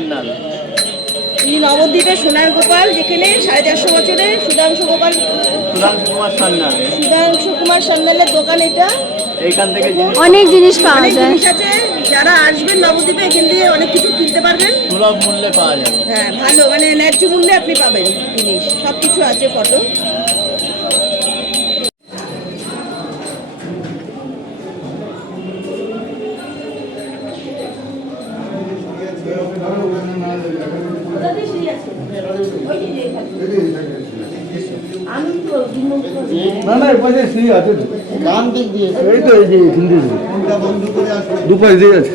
সান্যাল। এই নবদ্বীপের সোনার গোপাল, যেখানে 450 বছরে সুধাংশু কুমার সান্যালের দোকান। এটা এইখান থেকে অনেক জিনিস পাওয়া অনেক যায়। জিনিস আছে, যারা আসবেন নবদ্বীপে এখান দিয়ে অনেক কিছু কিনতে পারবেন, সুলভ মূল্যে পাওয়া যাবে। হ্যাঁ ভালো, মানে ন্যায্য মূল্যে আপনি পাবেন জিনিস, সব কিছু আছে। ফটো না না এপাশে শ্রী আছে তো, গান দিক দিয়ে এই তো এই যে হিন্দি দুপাশ দিয়ে আছে।